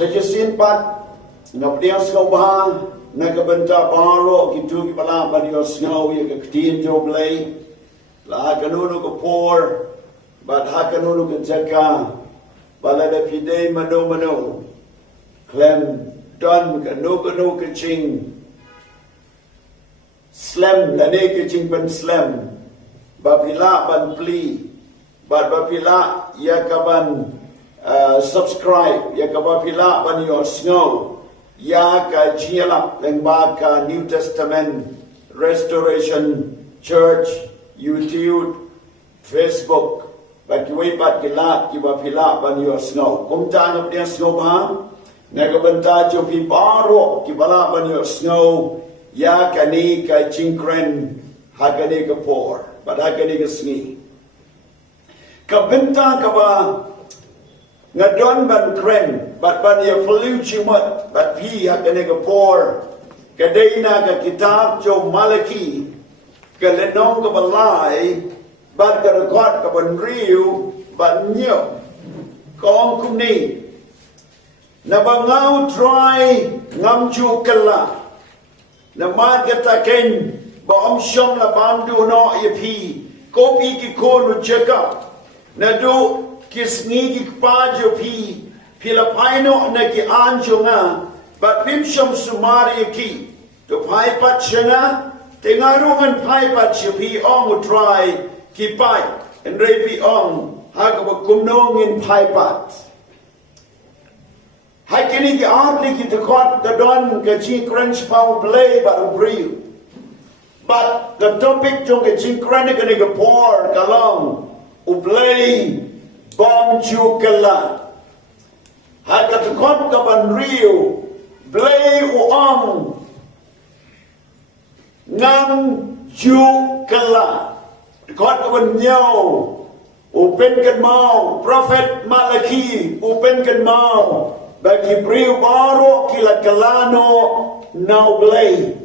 Sejesin pat ngapdiang skauba nagabenta baro gitu kipala padios ngau ya ketin jo Blei la kanunu ko por but hakanunu ko jaka balada pide mano klem don kanu kaching slam lade kaching ban slam bapila ban pli bapila ya kaban subscribe ya kabapila ban yo snow ya ka Kylla lengba ka New Testament Restoration Church YouTube Facebook bakiway pat kila kibapila ban yo snow kumta ngap dia snow ba nagabanta jo pi baro kibala ban yo snow ya kani ka chingkren hagani ka por but hagani ka sni kabenta ka ba ngadon ban kren but ban ya flu chimot but pi hagani ka por kadaina ka kitab jo Malaki ka lenong ka balai but ka record ka ban riu but nyo Khongkrom ni na bangau try ngamju Kylla na margata ken ba shom la bandu no yepi kopi ki kolu cheka na do kisni ki pajo pi Filipino na ki anjo nga ba pim shom sumari ki to pai pat chena tengarungan pai pat pi ong try ki pai and repi ong hagaba kumnong in pai pat hai kini ki arli ki tekot the don ke chi crunch pau Blei ba ubriu but the topic jong ke chi crunch ke ke por kalong u Blei bom chu Kylla hai ka tekot ka ban riu Blei u ong ngam chu Kylla tekot ka ban nyau u pen kan mau prophet Malaki u pen kan mau bagi beriu baro kila kalano nau Blei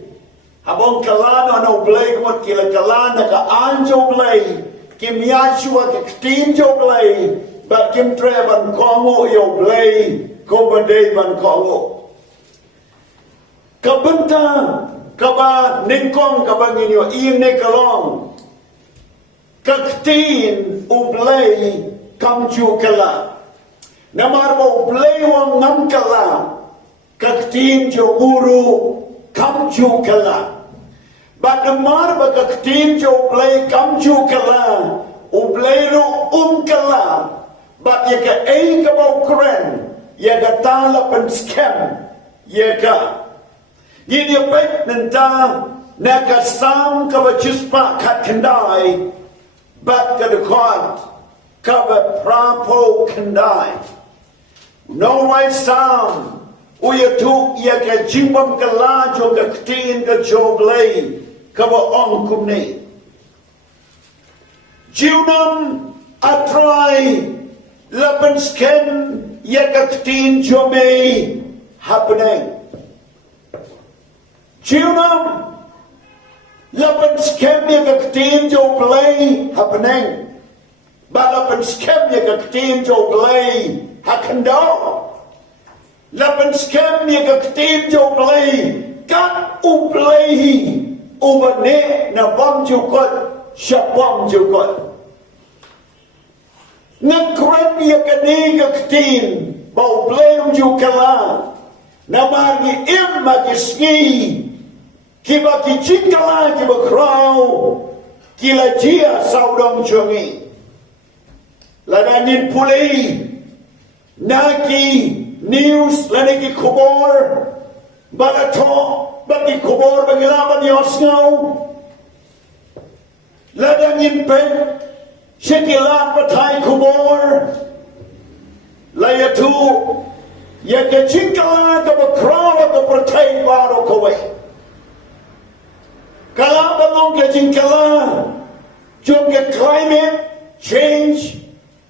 abong kalano nau Blei kumot kila kalana ka anjo Blei kim Yashua ka ktinjo Blei ba kim treban kongo yo Blei kumbadei ban kongo kabenta kaba ningkong kaba nginyo ine kalong kaktin u Blei kamju Kylla namar mo Blei wang ngam Kylla kaktin jo guru kam ju Kylla but namar ba kaktin jo Blei kam ju Kylla u Blei ro Kylla but ye ka ka bo kren ye ka tala pen scam ye ka ye pet nenta na ka sam ka ba chispa kat kendai but ka de kod ka ba prapo kendai no right sound uya tu ya ka jimbam ka la jo ka ktin ka jo Blei ka ba ong kumni jiunam atrai lapan sken ya ka ktin jo me happening jiunam lapan sken ya ka ktin jo Blei happening balapan sken ya ka ktin jo Blei hakandau lapan scam ni ka ktin jo Blei kat u Blei ubane na bom ju kot shabom ju kot na kren ya ka ni ka ktin ba Blei ju Kylla na margi im magisni kiba ki Kylla kiba krau kila jia saudong jongi ladanin pulei naki news laniki kubor balato bagi kubor bagi laban yosngau ladangin pen shekilat patai kubor layatu ya ke Kylla ka bakrawa ka patai baro kowe kala balong ke Kylla jong ke climate change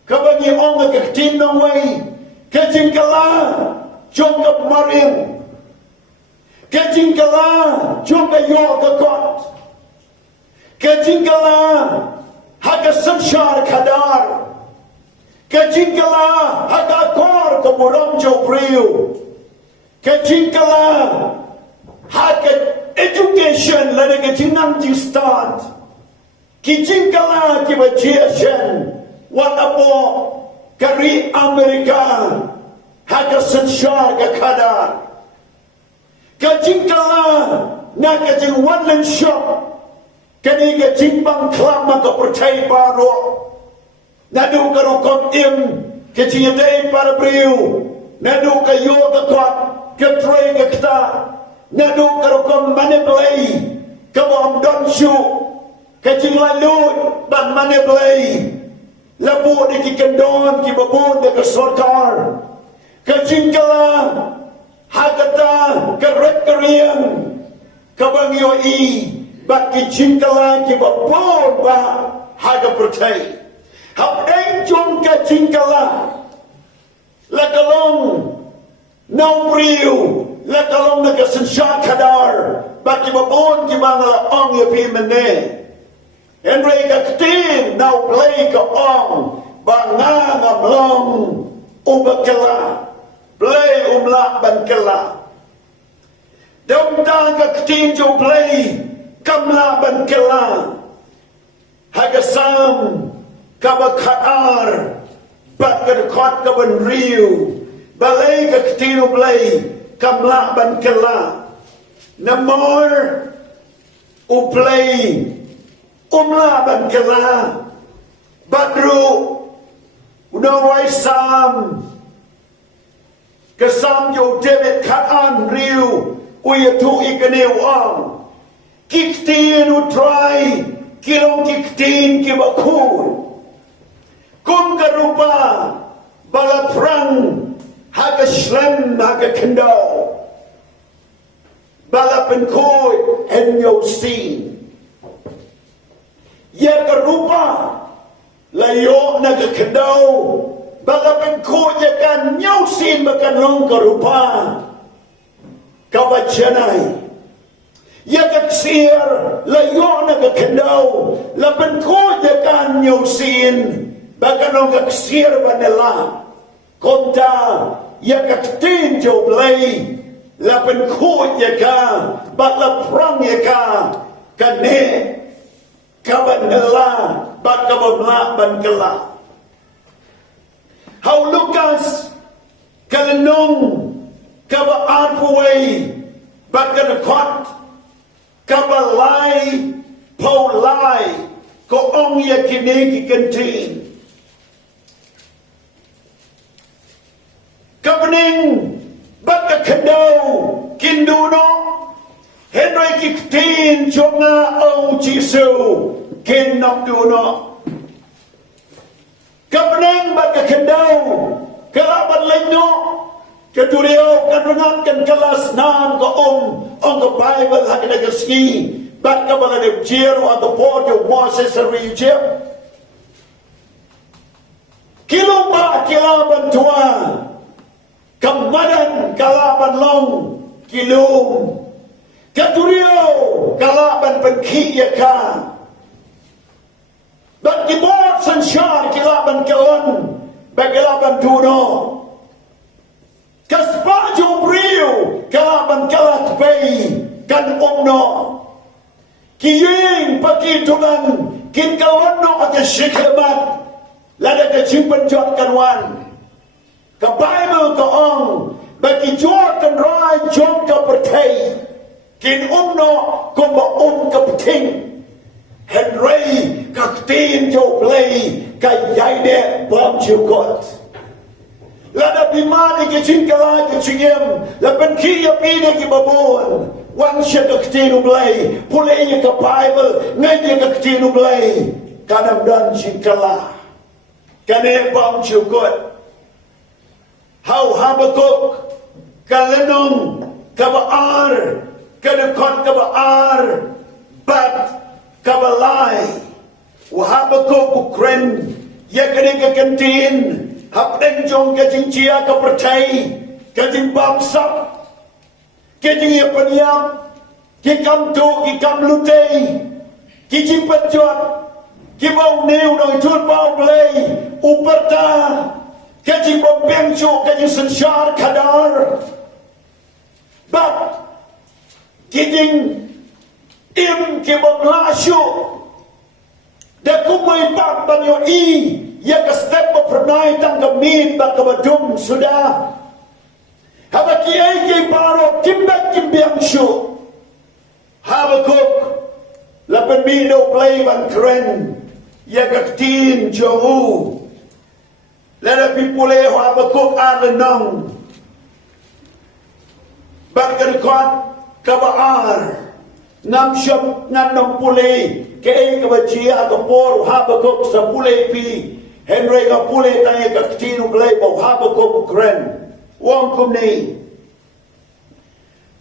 kabagi ong ka tin no way kajing Kylla jongka marin kajing Kylla jongka yoga kot kajing Kylla haga samshar kadar kajing Kylla haga kor ko buram jo priu ke jingkala ha ke education la ke jinam ji start ki jingkala ki bajian wat apo kari Amerika ha ke sensyar ke kada ke jingkala na ke jing one land shop kani ke jimbang klama ke percaya baru nadu karukom im ke cingedei para priu nadu kayo ke kuat ke troy ke kta nadu karukom mane Blei ke bom don shu ke cing lalut ban mane Blei labu di ki kendon ki babun de ke sorkar ke cingkala hakata ke rek keriang ke bangyo i bak ki cingkala ki babun ba haga percaya hab eng jom ke cingkala la kalong nau priu la kalong na ke sensya kadar baki babon ki bangla ong ya pi mene enre ka ktin nau Blei ka ong banga ngamlong ubakela Blei umla ban kela dom ta ka ktin jo Blei kamla ban kela hagasam kabakar bat kedekot kaban riu balai ke ketinu Blei kamla ban kela namor u Blei umla ban kela badru unawai sam kesam jo David kaan riu uyatu ikane wang kiktinu try kilong kiktin kibakul kum karupa bala perang haga shlem haga kendau bala penkoi enyo sin ya karupa layo naga kendau bala penkoi ya kan nyau sin makan long karupa kabajanai ya kaksir layo naga kendau la penkoi ya kan nyau sin bahkan orang kesir bandela konta ya kaktin jo Blei lapen kut ya ka bakla perang ya ka kane kabandela bak kabamla ban kela how Lukas kalenong kaba arpuway bakkan kot kabalai paulai ko ong ya kinegi kentin kapening baka kendau kinduno henry kiktin jonga o jisu kinok duno kapening baka kendau kalaban lenyo keturio kadungan kan kelas 6 ko on the bible hakina gaski baka bala de jero at the port of Moses region kilomba kilaban tua kamadan kalaban long kilum katurio kalaban pengkiya ka bat kibot sansyar kilaban kelon bagalaban tuno kaspajo brio kalaban kalat bay kan omno kiying pakitunan kin kalonno at shikhamat lada ka chimpan jot kanwan ka Bible ka ong bagi jot kan rai jot ka pertai kin umno ko ba ka peting henry ka tin jo Blei ka yaide bom chukot lada bimani ke chinkala ke chingem la penkia pide ki babon wan shaka ktinu Blei pulei ka Bible ngai ka ktinu Blei kanam dan chinkala kane bom chukot how Habakuk kalenong kabaar kadekot kabaar bat kabalai wa Habakuk ukren ya kene ka kantin hapdeng jong ka jingjia ka pertai ka jimbang sap ke jingi panyam ki kam tu ki kam lutei ki jimpat jot ki bau neu noi thut bau Blei uperta Kajing bembengcu, kajing sensar kadar. But kajing im kibom lasyo. Da kumay bak banyo ya ka step mo pernay tang gamit ba kabadum sudah. Haba ki ay kay baro kimbak kimbiang syo. Haba kuk lapan mino Blei ban kren ya ka tin jomu. Lada pipule haba kuk alenong. Bakar kot kabaar. Ngam syam nganong pulay kaya kabajia kapor habakok sa pulay pi Henry ka pulay tayo kaktinong Blei po habakok kren wang kumni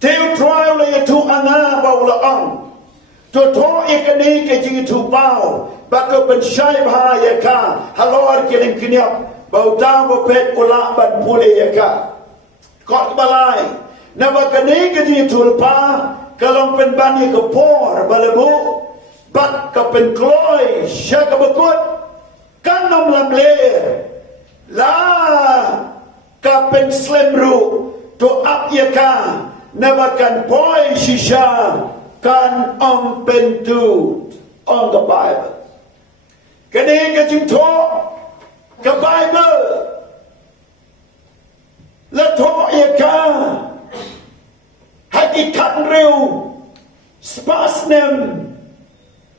Teo trial na ito ana baulaang Totoo ikani kajing ito bao baka pensyay bahaya ka halor kiling kinyap bautang bapet ulaban pulay yaka Kot balay na bakani kajing ito pa Kalau penbani kepor balamu bat kapen kloy sya kabakut kanom lamler la kapen slemru to ap yaka nabakan boy shisha kan om pentu on the Bible kani kajing to ka Bible la to yaka hakikat rew spasnem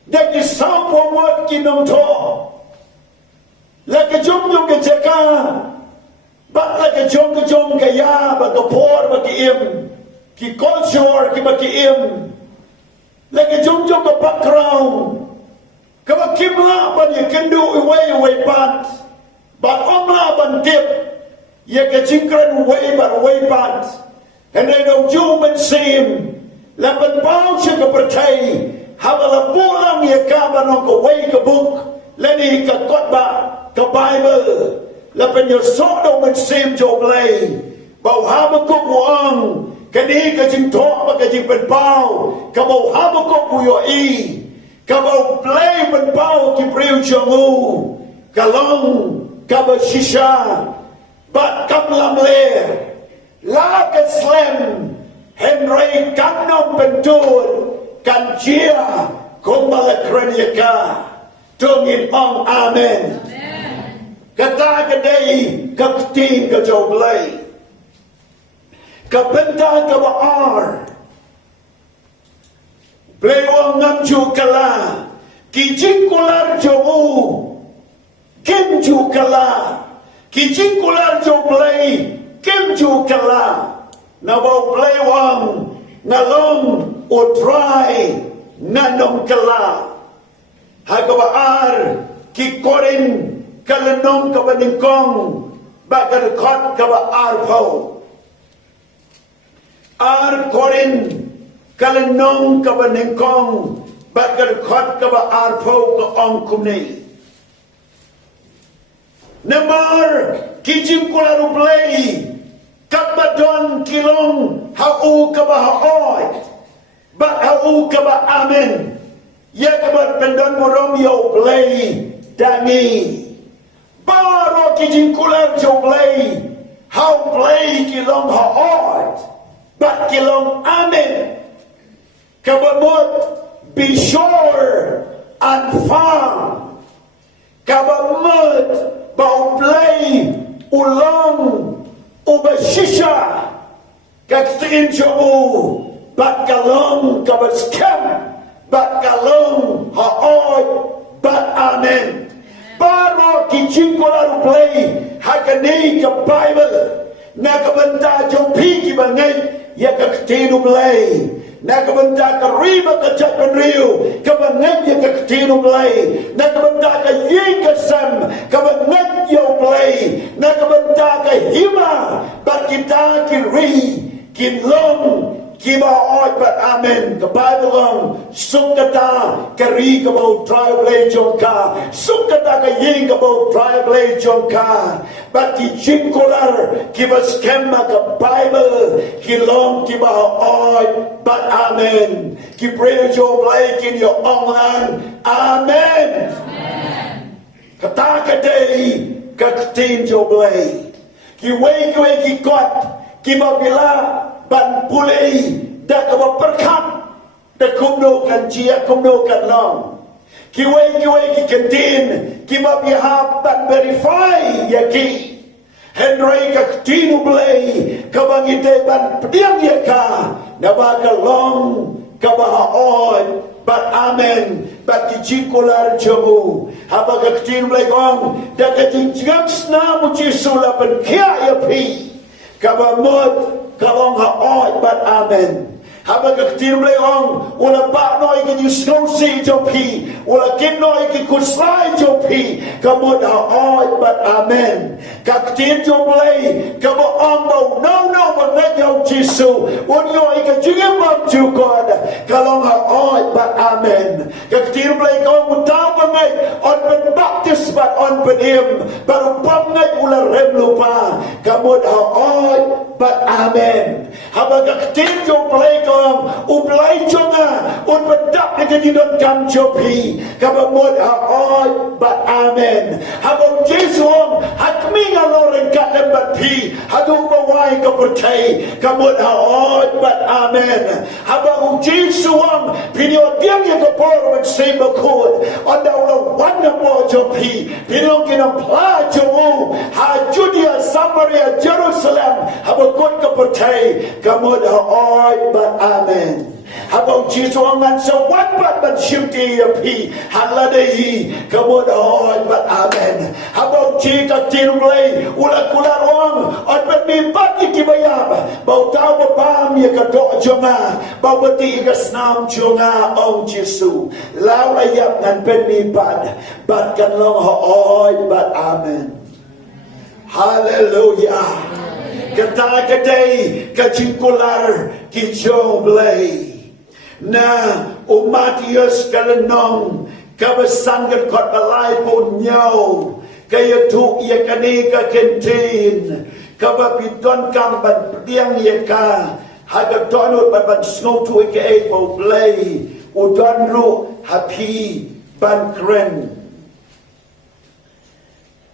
dak disampo wat kinong to lagi jom ke jaka bat lagi jom kaya ba kapor ba kiim ki culture ki ba kiim lagi jom ke background ka ba kimla ban ye kendu away pat bat omla ban tip ye ka jingkran away pat and they don't do men seem lapan pau siya kapertay habala pulang ya kabanong kaway ka book lani ka kotba ka Bible lapan yung sodo men seem jo Blei bau habakok muang kani ka jing tok pa ka jing penpau ka bau habakok buyo ka bau Blei penpau ki priu jongu ka long ka ba shisha bat kaplam ler La ka slem Henry kanom pentur kan jia kumbala kranyaka tungin ong amen kata kadai kaktin ka jo Blei kapenta ka baar Blei wang ngamju kala kijing kular jo kim ju kala kijing kular jo Blei Kim ju kala na bau Blei wang ngalong utrai nanong kala hagabaar ki korin kalanong kabaningkong bagar kot kabaar po ar korin kalanong kabaningkong bagar kot kabaar po kaong kumni namar kijing kularu Blei Kabadon kilong hau kabahaoy Bat hau kaba amen Ya kabat pendon murom yo Blei dangi Baro kijing kular jo Blei Hau Blei kilong haoy Bat kilong amen Kabamut be sure and firm Kabamut bau Blei ulong Ubashisha kaktiin jomu bat kalong kabat scam bat kalong haoy bat amen baro kijing kular Blei hakani ka Bible na kabanta jopi ki bangai ya kaktiin Blei nakabanta ka riba ka chakpan riu kabangat ya kakatino Blei nakabanta ka ying ka sam kabangat yo Blei nakabanta ka hima bat kita ki ri kinlong kibaoy bat amen ka Bible long sukata ka ri ka bau trial Blei jongka sukata ka ying ka bau trial Blei jongka bat ki jingkolar kibas kemma ka Bible kilong kibaoy bat amen ki pray jo Blei kin yo onglan amen kata ka day Kaktin jo Blei. Ki wei ki kot. Ki mabila ban pulei. Da kaba perkat. Da kumno kan chia kumno kan long. Ki wei ki kantin. Ki mabihap ban verify yaki. Henry Kaktin Blei. Kabangite ban pediam yaka. Nabaga long. Kabahaon, but amen, but kijikular jamu. Habang Kaktin Blei gong, dagating jams na mujisula pen kia yapi. Kabamot, kalong haon, but amen. Habang Kaktin Blei gong, wala pa noy ki snowsi jopi, wala kin noy ki kuslay jopi. Kamot haon, but amen. Kaktin jo Blei, kabaong mo, no, but yaw Jisu. Unyo ika jingim bang jukod, kalong haon, but amen. Kaktin Blei gong mutaw bangay, on pen baptis but on pen him, baru pangay ula rem lupa. Kamot haon, but amen. Habang Kaktin jo Blei gong, ublay jo nga, un pedap na ganyan kam jopi. Kabamot haon, but amen. Habang Jisu hakmi nga loren katlem bat pi, hadung mawai kapurtay. Kamot haon, but amen. Habang Jisu piniodiam niya kapor magsay bakod, on daw na wanda po jopi, pinong kinampla jo ha Judea, Samaria, Jerusalem, habang kot kapurtay. Kamot haon, but amen. Habang Jisu angan sa watpat man syuti yapi haladahi kamot haon, but amen. Habang Kaktin Blei ulat-ulat wang at pagmipat ikibayab bau tao papam ya kadok jonga bau beti igasnam jonga ong Jisu lau ayap nan pagmipat bat kan long haon, but amen. Hallelujah. Kata-katai kajingkular kijong Blei na umatius kalenong kabasanggan kot balai pun nyau kaya tu ia kani ka kentin kabapiton kamban pediang ia ka haga tonut ban snow tu ke e po Blei udon ru happy ban kren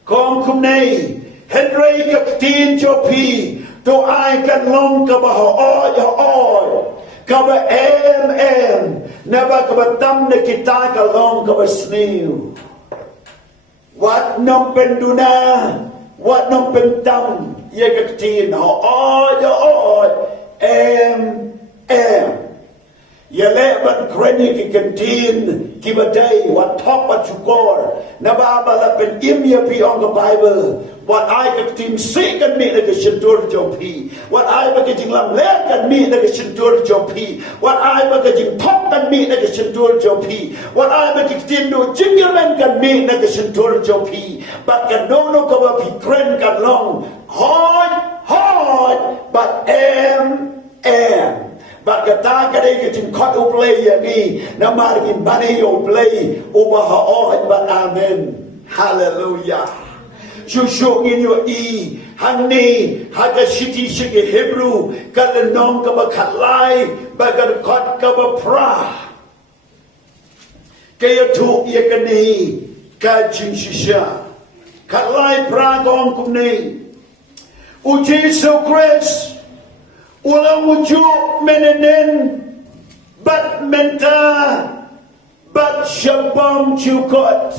Khongkrom nei Henry Kaktin jopi tu ai kan long kabaho kaba naba kaba tam na kita kalong kaba snew. Wat nong penduna, wat nong pentam, ye Kaktin ye leban kreni ki kantin kibaday wat top at chukor nababala pen imya pi on the Bible what I Kaktin say kan mi na kashintur jopi what I bagajing lam le kan mi na kashintur jopi what I bagajing top kan mi na kashintur jopi what I bagajing no jingleman kan mi na kashintur jopi but kan no ka pi kren kan long hard but Bagata kadai kecing kot ublay yani namargin bani ublay ubahaohan but amen. Hallelujah. Shushu inyo hani haga shiti shiki Hebrew kalenong kabakalay bagar kot kabapra kaya tu yakani kajing shisha kalay pra Khongkrom nei ujisu Chris ulang ujuk menenen bat menta bat syabam cukot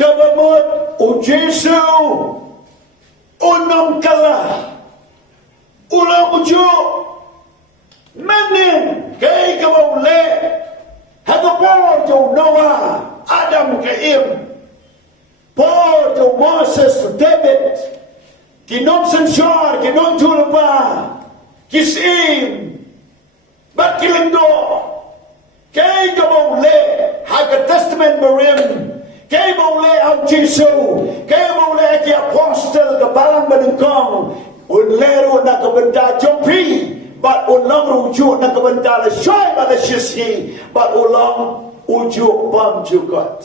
kabamut ujisu unam kalah ulang ujuk menen kay kabau le hagapor jo Noah Adam kaim Paul jo Moses David kinom sensor, kinom tulpa, kisim, bat kilendo, kay kabau le, haga testament marim, kay bau le ang Jisu, kay bau le ki apostle kabalang manungkong, unlero na kabenda jopi, bat ulang rujuk na kabenda la syoy pada syisi, bat ulang ujuk bam jukot.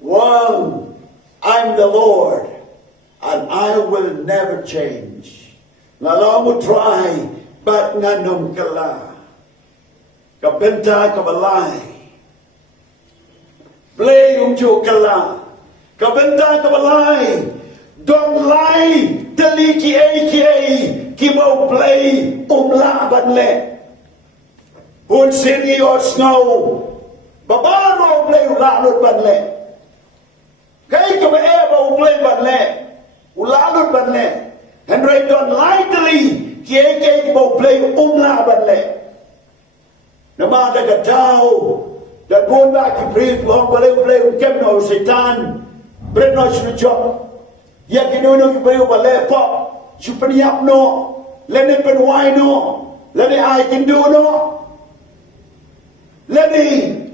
Well, I'm the Lord. And I will never change. Ngalang mo try, but nganom kala. Kabenta kabalay. Blei umjo kala. Kabenta kabalai. Don't lie. Tali ki ki mau Blei la ban le. Hun sini o snow. Babaro Blei la lut ban le. Kai ka ba ba Blei ban le. La lut ban le. Henry don't lie tali ki mau Blei la ban le. Nama da tau. Dan pun ba ki breathe long Blei kem no setan. Bre no shnu job. Ya kinono ki Blei ba le pop. Supeniap no. Lene penwai no. Lene ai kindu no. Lene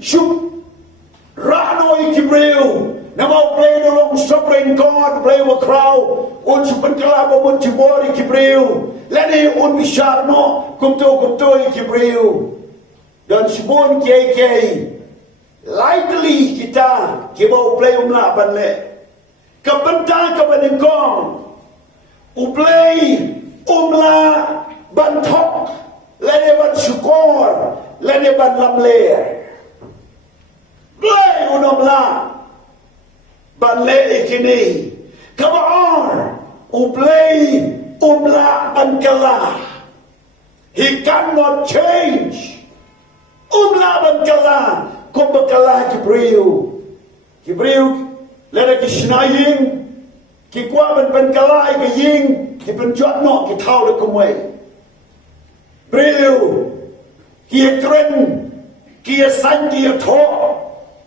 sup rano ikibreu. Nama Blei no long sovereign God. Blei wa crow. Un supen kalaba mun tibor ikibreu. Lene un bishar no. Kumto ikibreu. Dan sibon kiai. Likely kita kibau Blei la ban le. Kapenta kabanengkong. Blei la ban thok. Lene ban syukur. Lene ban lamler. Blei la ban le ikini. Kabar. Blei la ban Kylla. He cannot change. La ban Kylla. Kung Kylla Kibreu lera ki shnaying ki kwa ban Kylla ki ying ki penjot no ki thau le kumway Breu ki kren ki san ki tho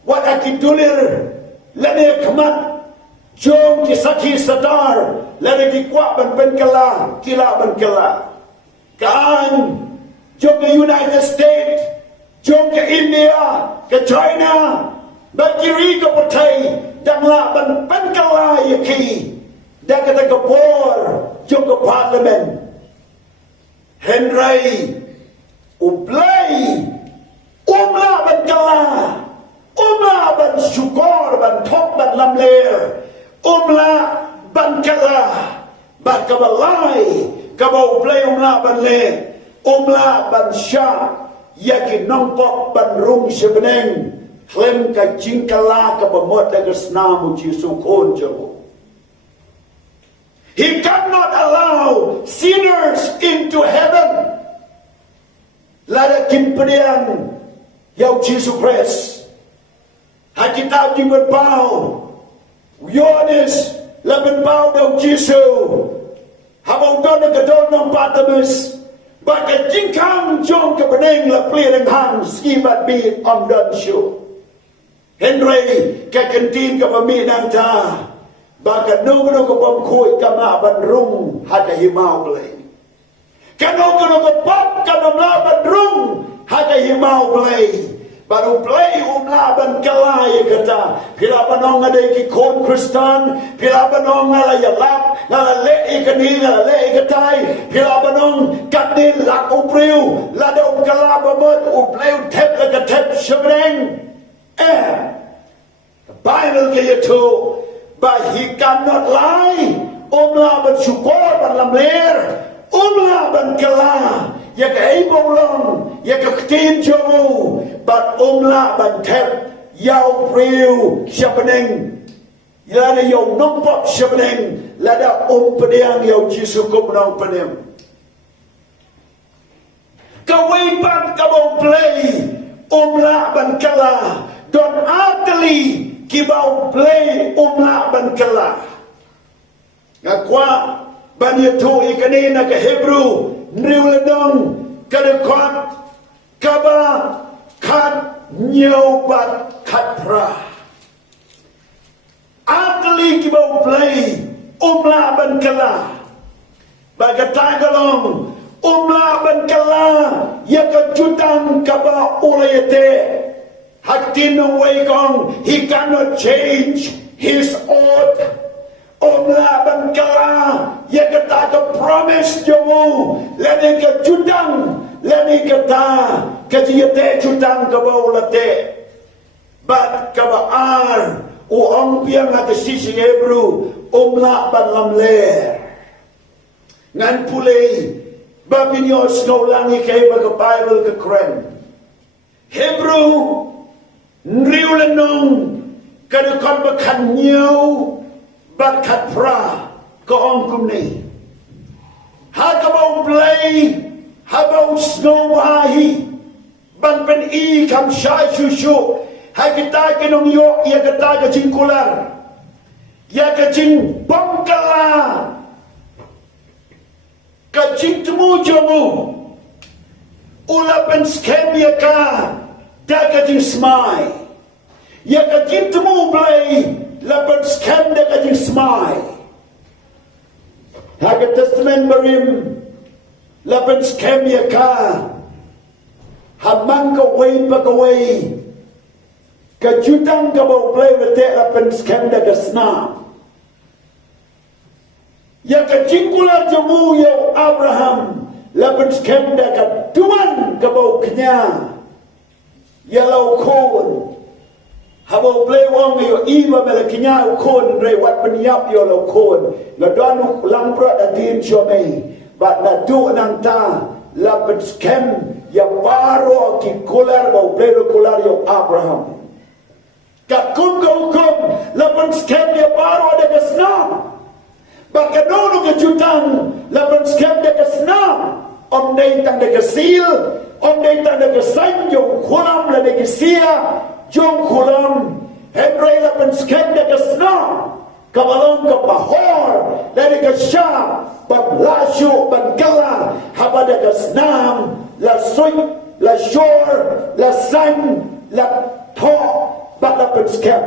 wat akitulir lene khamat jom ki sakhi sadar lera ki kwa ban Kylla ki la ban Kylla kan jom ke United States jom ke India ke China bakiri ke partai dan la ban Kylla yaki dan kata ke bor jom ke parlimen Henry Blei la ban Kylla la ban syukur ban thok ban lamler la ban Kylla ban kabalai kabau Blei la ban le la ban sya yakin nongkok ban rung sebeneng klem ka jingkala ka bamot da snamu Jesu kon jero. He cannot allow sinners into heaven. Lada kimpedian yau Jesu Christ. Ha kitab di berbau. Yohanes laben bau dau Jesu. Habau dona gadon nong patamus. Baka jingkang jong ke beneng la plireng hang skibat bi om dan syu. Henry ke kentin ke paminang ta. Baka nunggu ke bom kuy kama ban rung haka himau Blei. Kano ke pop kama ban rung haka himau Blei. Baru Blei la ban Kylla ya kata. Pila banong ada ki kon Kristen. Pila banong ngala ya lap. Ngala le ikani ngala le ikatai. Pila banong katin lak upriu. Lada Kylla bamot Blei tep la tep sebeneng. The Bible kaya tu. But he cannot lie. La ban syukur ban lamler. La ban Kylla. Ya ke ibong long. Ya ke ketin jomu. But la ban tep. Yau priu sebeneng. Lada yau nombok sebeneng. Lada pediang yau Jesu kumnong penem. Kawipan kabau Blei. La ban Kylla. Don atali kibau Blei la ban Kylla. Ngakwa ban yetu ikanina ke Hebrew nriuledong kadekot kaba kat nyobat katpra. Atali kibau Blei la ban Kylla. Bagatai galong la ban Kylla ya kejutang kaba ulayete. Haktin away kong he cannot change his oath. La ban Kylla ya kata ke promise jomu lene ke judang lene kata ke jiyate judang ke baulate. But ke baar ong piang at sisi Hebrew la ban lamler. Ngan pulei babinyos ngaulangi kay baga Bible ke kren. Hebrew nriulenong Kada kon bakan nhiều bakat pra ko ongkum ni. Ha kabau Blei, ha bau snow wahi, ban pen I kam shai shushu, ha kita kenong yo ya kata ka jingkular, ya ka jing bangkala, ka jing temu jomu, ula pen skem ya ka, da ka jing smai. Ya ka jing temu Blei, lapan skem da ka jing smai. Haga testament barim, lapan skem ya ka, hamang ka way pa ka way, ka jutang ka bau Blei rete lapan skem da ka sna. Ya ka jingkular jamu ya Abraham, lapan skem da ka tuan ka bau kenya, ya lau kon. Habau Blei wong yo iwa mela kinya kon re wat penyap yo lo kon la danu lang pro atin chome bat na du nang ta la skem ya paro ki kolar bau Blei lo kolar yo Abraham ka kum la skem ya paro de kesna ba ka dono ke jutang la skem de kesna om dei tang de kesil om dei tang de kesan yo kolam la de kesia Jom kulam, Henry lapan skem de kesna, kabalong ke pahor, dari ke syam, bablasyu, bangkala, haba de kesnam, la suy, la shore, la sang, la to, bat lapan skem.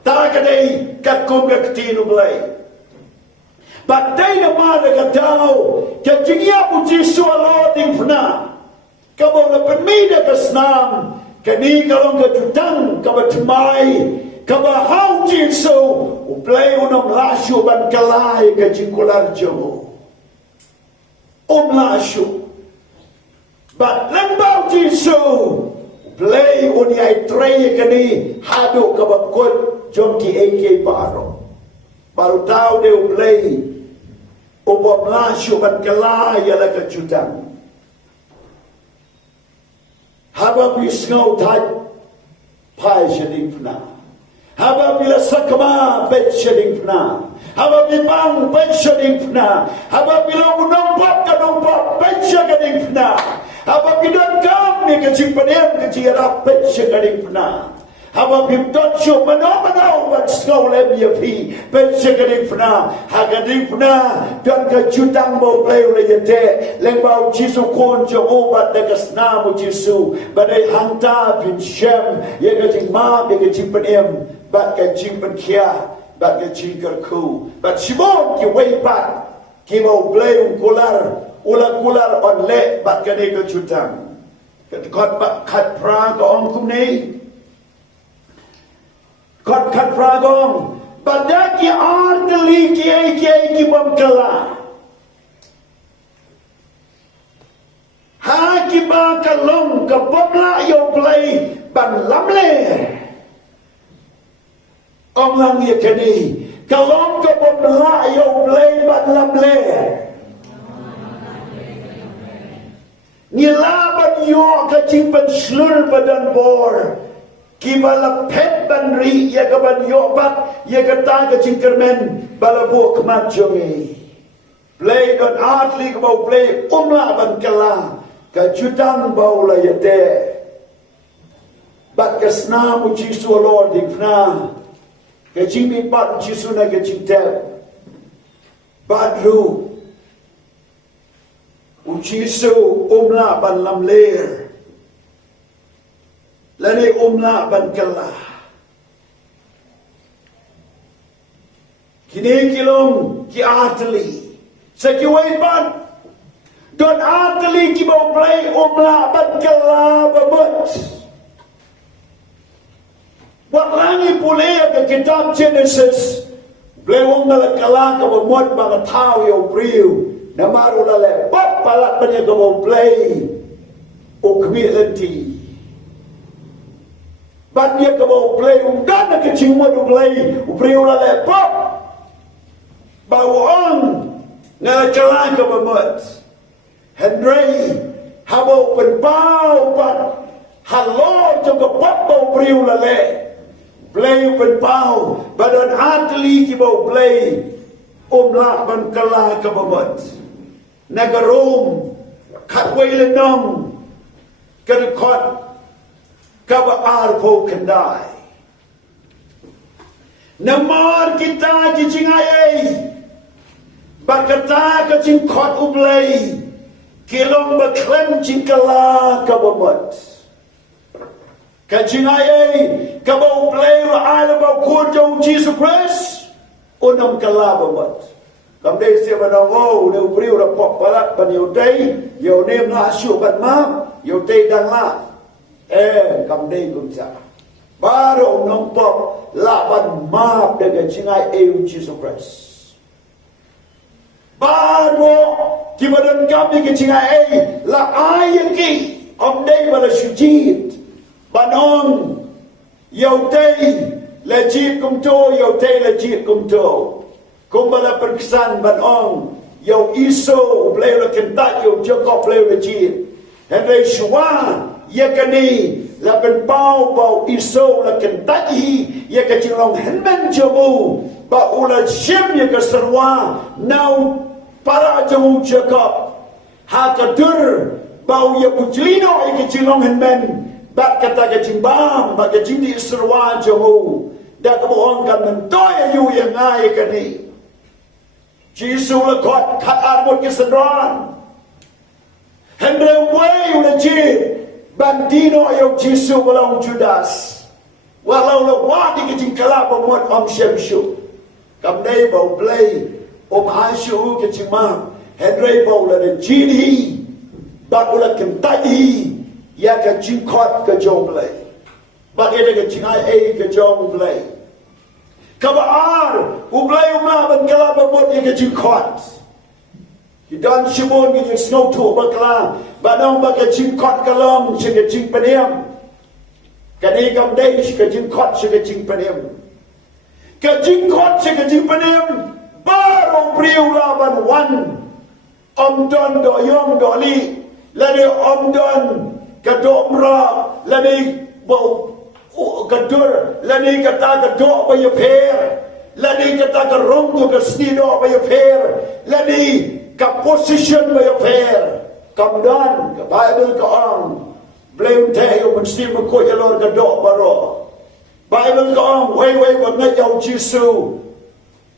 Tak kadai kat kum ke ketinu Blei. Bat day na mada katau, ke jingya uji sualo ting pna, kabau lapan mi de kesnam, kani kalong ka jutang ka batimay ka bahau jinso Blei unong lasyo ban kalay ka jingkular jomo lasyo bat lembau jinso Blei unyay treye kani hado ka bakot jom ki AK baru tahu de Blei ubom lasyo ban kalay ala ka jutang. Haba bisngau taj pai shading pna. Haba bila sakama bet shading pna. Haba bibang bet shading pna. Haba bila unompak kanompak bet shading pna. Haba bidan kam ni kecil panem kecil rap bet shading pna. Haba bimdot syo manau bat skau lem ya pi bet shading pna. Hagading pna dan kejutang bau Blei le yete lembau jisu kon jo obat de kasna mu jisu badai hangta bin shem ye kecing ma ye kecing panem bat kecing penkia bat kecing kerku bat shibon ki wei pat ki bau Blei kular ular on le bat kene kejutang kot bat kat pra ko ongkum nei kot kat pra gong badaki arteli ki bom kala ha ki ba kalong ka bomla yo Blei ban lamle ong lang ye keni kalong ka bomla yo Blei ban lamle ngila ban yo ka chimpan slur badan bor Kibala pet banri ya kaban yobat ya kata ke cingkermen bala buak matjongi. Blei don atli kebau Blei umla ban kala kejutang bau la yate. Bat kesna muci sualo dikna kejimi bat muci suna kejintel. Badru uci su umla ban lamler. Lani umla ban kala. Kini kilong ki atli. Sekiwai ban. Don atli ki bau Blei umla ban kala babut. Buat langi pulih ke kitab Genesis. Blei umla kala ka bamut bang tau yo briu. Namaru lale bap palat panya ka bau Blei. Ukmi lenti. Bat dia ke bau Blei umdan ke cingmut Blei upriula le pop bau on ngala kala ke bamut Henry habau penpau pat halor jong ke pop bau upriula le Bleiเป็นเป้าบัดนอาตลีกิบอกBleiลาบันกลากบบัดนักโรมขัดไว้ละน้องกระคอดกับอาร์โพกันได้Namar kita jing ayai bakata ka jing khot ublei kilong baklem jing kala ka babat ka jing ayai ka ba ublei wa ala ba ko jong Jesus Christ unam kala babat kam dei sia ba no ne ubriu ra pop balat ban yo dei yo nem la shu ban ma yo dei dang la kam dei kum sa baru nombor laban maaf dengan cingai Jesus Christ. Baru kibadan kami ke cingai la ayat ki om dei bala sujit banong yau dei lejit kum to yau dei lejit kum to kum bala perkesan banong yau iso blei la kentat yau Jacob blei lejit Henry Shua yakani la ben bao iso la kentahi ya ka jinglong henmen jomu ba ula shim ya ka serwa now para jomu Jacob ha ka dur ba ya bujlino ya ka jinglong henmen ba kata ka jingbam ba ka jindi serwa jomu da ka bohong kan mentoy yu ya ngai ka ni Jisu la kot kat armut ke sendran Henry way ula jid Bandino yo Jisu walau Judas walau la wadi ke jingkala pemot om Syamshu kam nei bau Blei om Ashu ke jingma Henry bau la de jinhi ba ula kentai ya ke jingkot ke jong Blei ba ke ke jingai ke jong Blei ka ba ar u Blei ma ban kala pemot ya ke jingkot Dan shibon ke snow tu bakla banong baka jingkot kalong ke jing paniam kani kam dei ke jingkot ke jing paniam ke jingkot ke jing paniam baru priu laban wan om don do yom do li lani om don ka domra lani bo kadur lani kata ka do ba ye per lani kata ka rong to ka snido ba ye per lani ka position ba yo fair kam dan ka Bible ka ang blame tayo mesti mo ko yalor ka do baro Bible ka ang way ba na yaw Jisu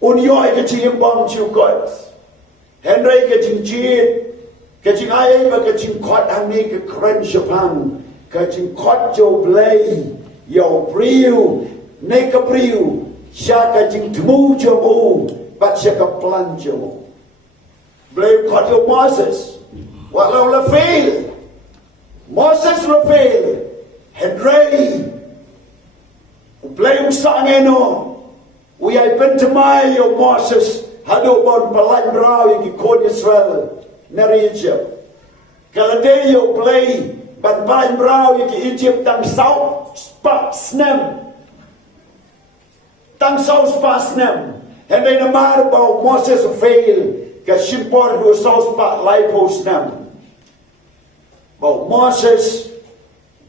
unyo ay ka jing bang chiu kot Henry ka jing jit ka jing ay ba ka jing kot ang ni ka kren Japan ka jing kot jo Blei yo priu ne ka priu siya ka jing tmu jo mo bat siya ka plan jo mo Blei kot yo Moses walau la fail Moses la fail Henry Blei sangeno we ay pentamay yo Moses hado bon palan brau ki kon Israel nari Egypt kalade yo Blei ban palan brau ki Egypt tang south spa snem tang south spa snem Henry na mar ba Moses fail ka shimpor do south pa lai post nam bo Moses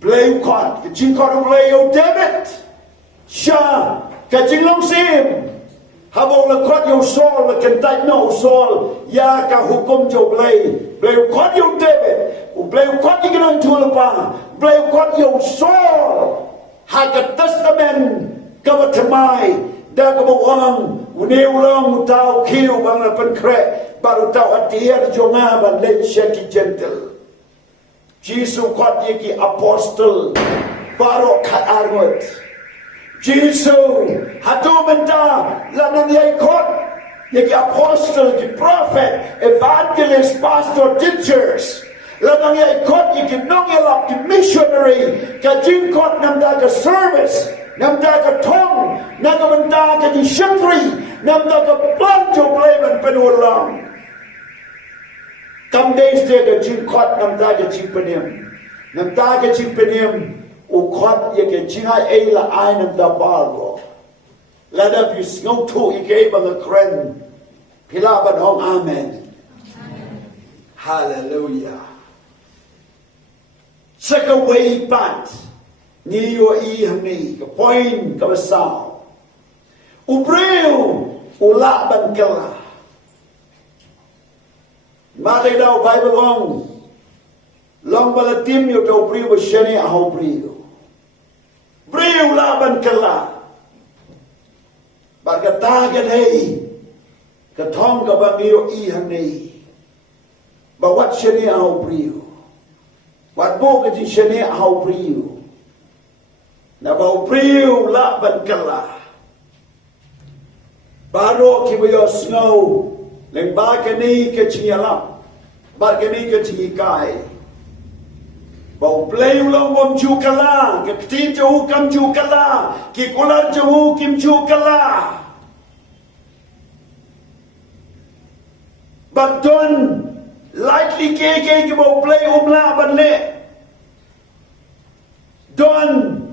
Blei kon ka jingkor Blei o David sha ka jinglong sim habo la kot yo Saul la kentai no Saul ya ka hukum jo Blei kon yo David u Blei kon ignong tulpa Blei kon yo Saul ha ka testament ka batamai da ka bawang uneulang utau kiu bang na penkre baru tau atir jonga ban len shaki gentle Jisu kot yeki apostle baru kat armut Jisu hatu menta lanang yai kot yeki apostle ki prophet evangelist pastor teachers lanang yai kot yeki nong yalap ki missionary ka jingkot namda ka service namda ka tong nagamanda ka di syakri namda ka planjo bleman penulang kam days dia ka jingkot namda ka jingpenim ukot ye ka jingai ay la ay namda bargo lada bis ngau tu ike bang kren pilaban hong amen hallelujah saka way pat Niyo ihni ke poin ke besar. Ubriu ula ban Kylla. Mata dau Bible long balatim yo dau briu besyani ahau briu. Briu la ban Kylla. Berkata ke hei ketong ke bangiyo ihni. Bawat syani ahau briu. Wat bo ke ji syani ahau briu. Na bau priu la ban Kylla. Baro ki bayo snow. Leng ba ke ni ke chiala. Ba ke ni ke chikai. Bau Blei long bom chu Kylla. Ke ktin chu kam chu Kylla. Ki kulan chu kim chu Kylla. But don't lightly ke bau Blei la ban le. Don't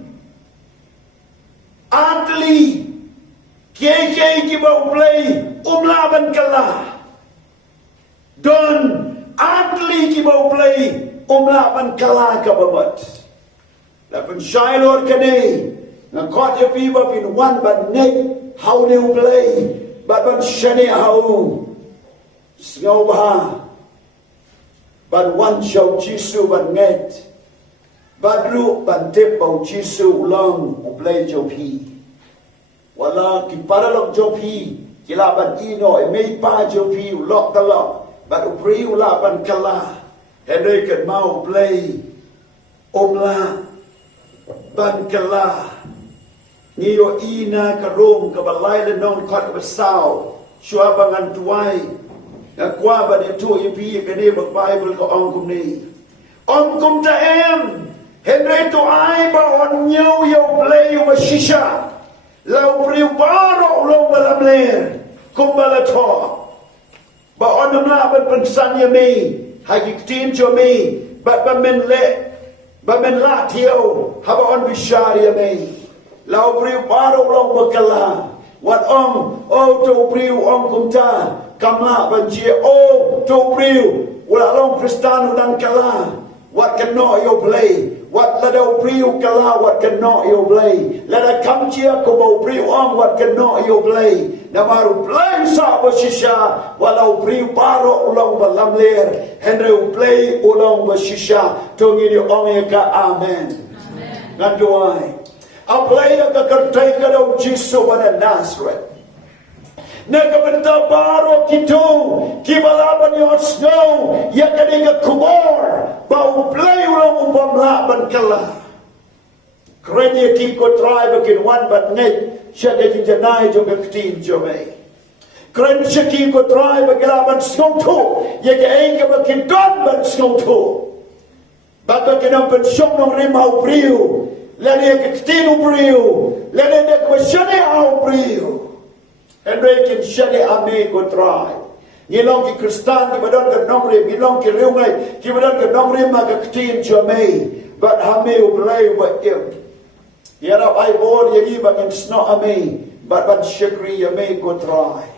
Antli KK ki bau Blei la ban Kylla. Don antli ki bau Blei la ban Kylla ka babat. La pen shailor kane na kot ya fi ba pin wan ban nei how new Blei ba ban shani how snow ba ban wan show jisu ban net Badru bantip bau Jisu ulang Blei jopi. Wala ki paralog jopi kilaban ino e mei pa jopi ulok talok. But upri ulaban Kylla. Henry kat mau Blei la ban Kylla. Niyo ina karum kabalay le non kot besau. Shua bangan tuai. Ngakwa ba de tu ipi kane bak Bible ko ongkum ni. Ongkum ta em. Henry tu ai ba on nyu yo Blei ba shisha. Lau priu baro lo balam ler. Kumbala to. Ba on na ban pensan ya mi. Hagi tin jo mi. Ba men le. Ba men la tio. Haba on bishar ya mi. Lau priu baro lo ba Kylla. Wat ong o to priu ong kumta. Kamla ban je o to priu. Wala long Kristano dan Kylla. Wat keno yo Blei. Wat ladau priu Kylla wat keno yo Blei. Lada kamcia ko bau priu ong wat keno yo Blei. Namaru Blei sa ba shisha walau priu paro ulang balam ler. Henry Blei ulang ba shisha tongini ong ka amen. Ngan doai. A Blei ka kertai ka dau Jisu wana Nazareth. Nagabenta baro kito kibalaban yo snow yakadiga kumor bau Blei ulang laban Kylla. Krenya ki ko tribe kin one but net shade ki janai jo gaktin jo me. Kren shaki ko tribe laban snow to yake ainga bakin don ban snow to. Baba kin ban shomong rimau priu lani gaktin priu lani dak mashane au priu. Henry kin shade ame ko tribe. Yilong ki Kristan ki badon ka nomre yilong ki riungai ki badon ka nomre magaktin jame but hame Blei wa im yara ai bor yagi bagin sno ame but ban shikri yame ko try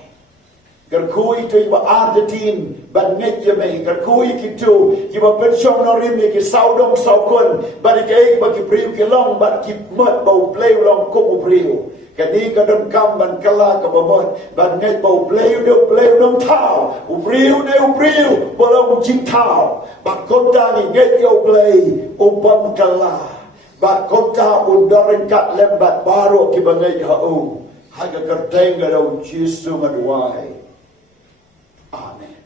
garkui to ba Argentine ban net yame garkui ki to ki ba pension no rim ki saudong saukon but ki ba ki priu ki long but ki mat ba Blei long ko priu. Kani kadang kamban Kylla kabamot ban net bau Blei dong tau ubriu de ubriu bolang jing tau bak konta ni net yo Blei upam Kylla bak konta undarin kat lembat baru ki bangai hau haga kerteng gadau Jisu ngaduai amen.